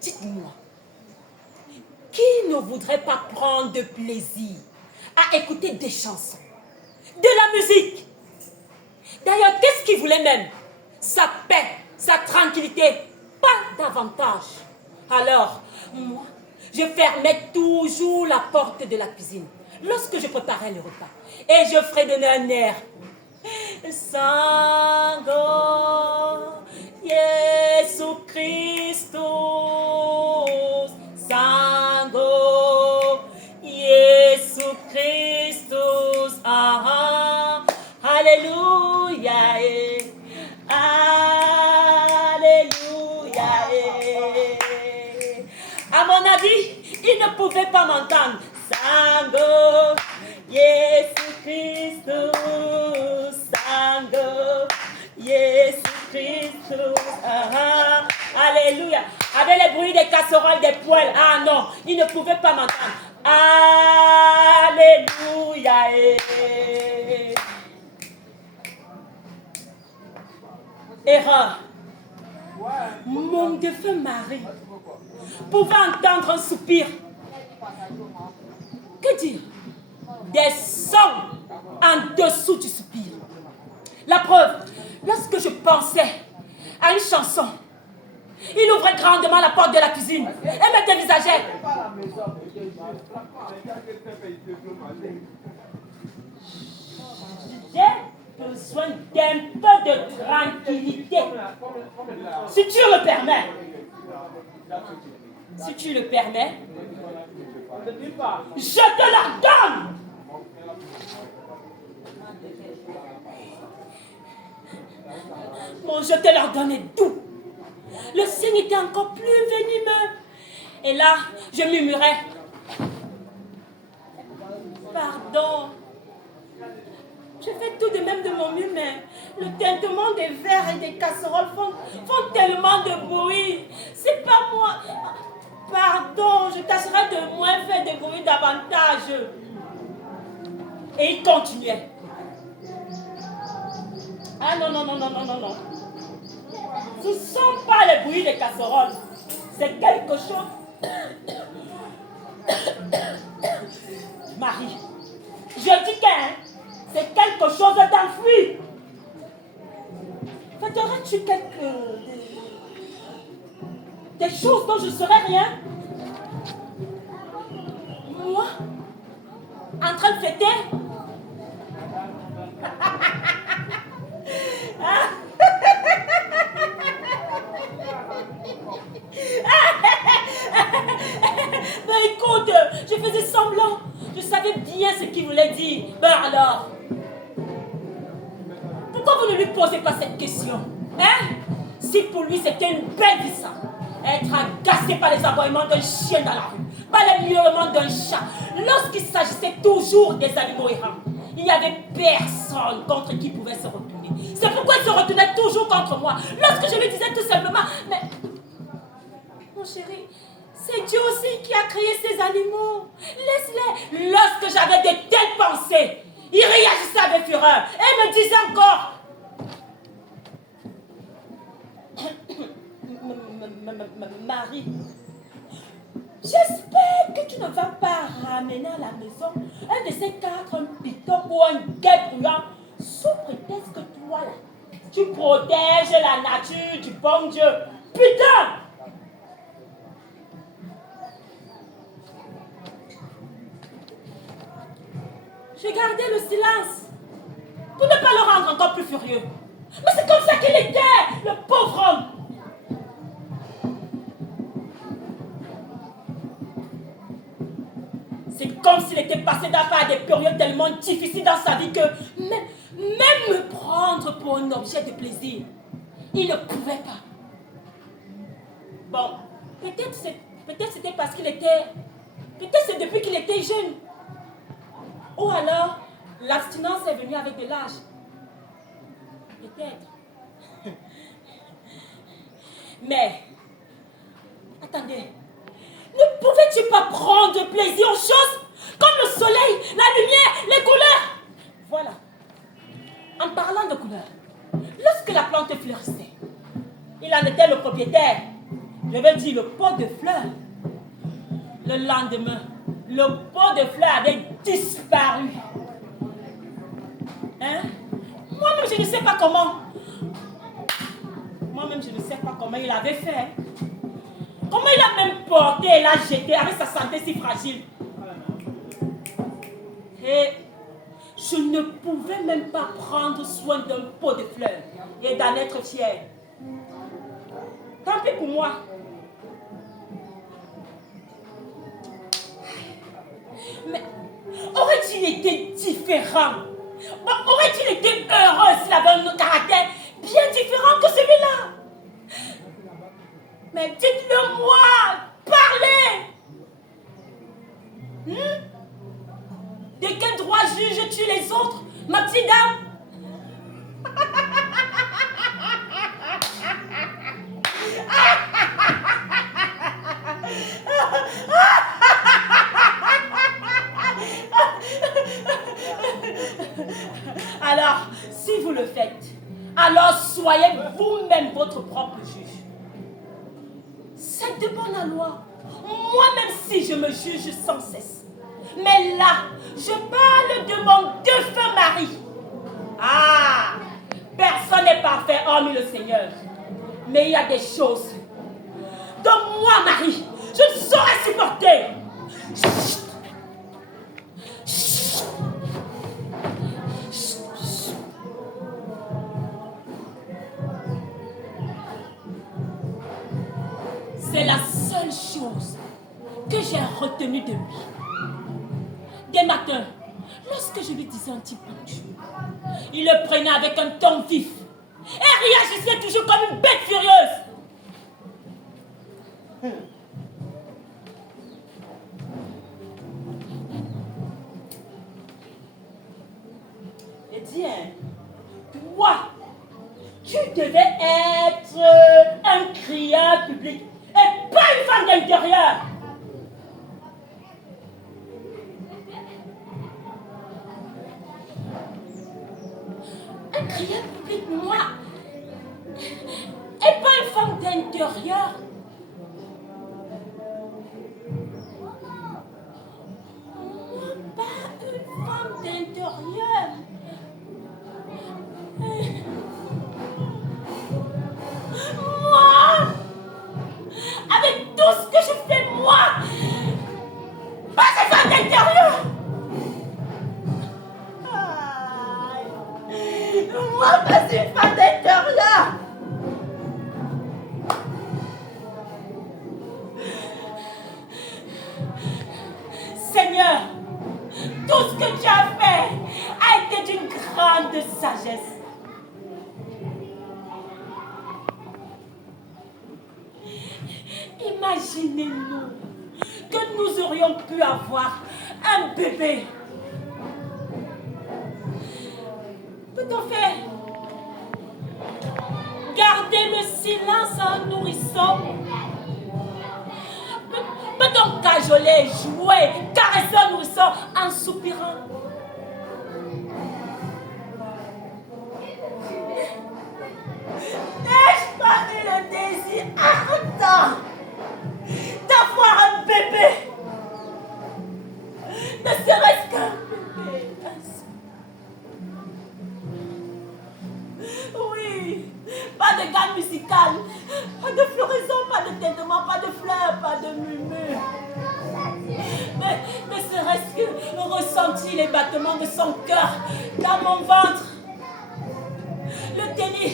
dites-moi, qui ne voudrait pas prendre de plaisir à écouter des chansons, de la musique? D'ailleurs, qu'est-ce qu'il voulait même? Sa paix, sa tranquillité, pas davantage. Alors, moi, je fermais toujours la porte de la cuisine lorsque je préparais le repas. Et je fredonnais un air. Sango, Yesu Christus, Sango, Yesu Christus, ah, Alléluia, Alléluia. À mon avis, il ne pouvait pas m'entendre. Sango, Yesu Christus, Sango, Yesu Christus, ah, Alléluia. Avec les bruits des casseroles, des poêles, ah non, il ne pouvait pas m'entendre. Alléluia. Erreur. Mon défunt mari pouvait entendre un soupir. Que dire? Des sons en dessous du soupir. La preuve, lorsque je pensais à une chanson, il ouvrait grandement la porte de la cuisine et me dévisageait. J'ai besoin d'un peu de tranquillité. Si tu le permets. Si tu le permets, je te l'ordonne. Mon je te l'ordonne est doux. Le signe était encore plus venimeux. Et là, je murmurais. Pardon. Je fais tout de même de mon mieux, mais le tintement des verres et des casseroles font tellement de bruit. C'est pas moi. Pardon, je tâcherai de moins faire de bruit davantage. Et il continuait. Ah non, non, non, non, non, non, non. Ce ne sont pas les bruits des casseroles. C'est quelque chose. Marie, je dis que c'est quelque chose d'enfui. Ferais-tu des choses dont je ne saurais rien? Moi, en train de fêter? Ben écoute, je faisais semblant. Je savais bien ce qu'il voulait dire. Ben alors, pourquoi vous ne lui posez pas cette question? Hein? Si pour lui c'était une belle vie ça, être agacé par les aboiements d'un chien dans la rue, par les miaulements d'un chat, lorsqu'il s'agissait toujours des animaux errants, il n'y avait personne contre qui pouvait se retourner. C'est pourquoi il se retournait toujours contre moi. Lorsque je lui disais tout simplement, mais mon chéri, c'est Dieu aussi qui a créé ces animaux. Laisse-les. Lorsque j'avais de telles pensées, il réagissait avec fureur et me disait encore, Marie, j'espère que tu ne vas pas ramener à la maison un de ces quatre pitons ou un guet brûlant sous prétexte que toi là, tu protèges la nature du bon Dieu. Putain! Je gardais le silence pour ne pas le rendre encore plus furieux. Mais c'est comme ça qu'il était, le pauvre homme. C'est comme s'il était passé par des périodes tellement difficiles dans sa vie que même me prendre pour un objet de plaisir, il ne pouvait pas. Bon, peut-être c'était parce qu'il était... Peut-être c'est depuis qu'il était jeune. Ou alors, l'abstinence est venue avec de l'âge. Peut-être. Mais, attendez. Ne pouvais-tu pas prendre plaisir aux choses comme le soleil, la lumière, les couleurs? Voilà. En parlant de couleurs, lorsque la plante fleurissait, il en était le propriétaire. Je vais dire le pot de fleurs. Le lendemain, le pot de fleurs avait disparu. Hein? Moi-même, je ne sais pas comment. Moi-même, je ne sais pas comment il avait fait. Comment il a même porté et l'a jeté avec sa santé si fragile. Et je ne pouvais même pas prendre soin d'un pot de fleurs et d'en être fier. Tant pis pour moi. Mais aurait-il été différent? Aurait-il été heureux s'il avait un caractère bien différent que celui-là? Mais dites-le moi, parlez. De quel droit juges-tu les autres, ma petite dame? Alors, si vous le faites, alors soyez vous-même votre propre juge. C'est de bonne loi. Moi-même si je me juge sans cesse. Mais là, je parle de mon défunt mari. Ah, personne n'est parfait hormis le Seigneur. Mais il y a des choses dont moi, Marie, je ne saurais supporter. Chut. Chut. Chut. C'est la seule chose que j'ai retenue de lui. Des matins, lorsque je lui disais un petit bonjour, il le prenait avec un ton vif et réagissait toujours comme une bête furieuse. Et tiens, toi, tu devais être un crieur public et pas une femme d'intérieur. Un crieur public, moi, et pas une femme d'intérieur. Moi, pas une femme d'intérieur. Moi, avec tout ce que je fais, moi, pas une femme d'intérieur. Moi, pas une femme d'intérieur. Seigneur, tout ce que tu as fait a été d'une grande sagesse. Imaginez-nous que nous aurions pu avoir un bébé. Peut-on faire garder le silence en nourrissant? Peut-on cajoler, jouer, caresser un nourrisson en soupirant? N'ai-je pas eu le désir ardent d'avoir un bébé? Ne serait-ce qu'un bébé. Oui, pas de gamme musicale, pas de floraison, pas de tintement, pas de fleurs, pas de murmure. Mais ne serait-ce que ressentir les battements de son cœur dans mon ventre. Le tenir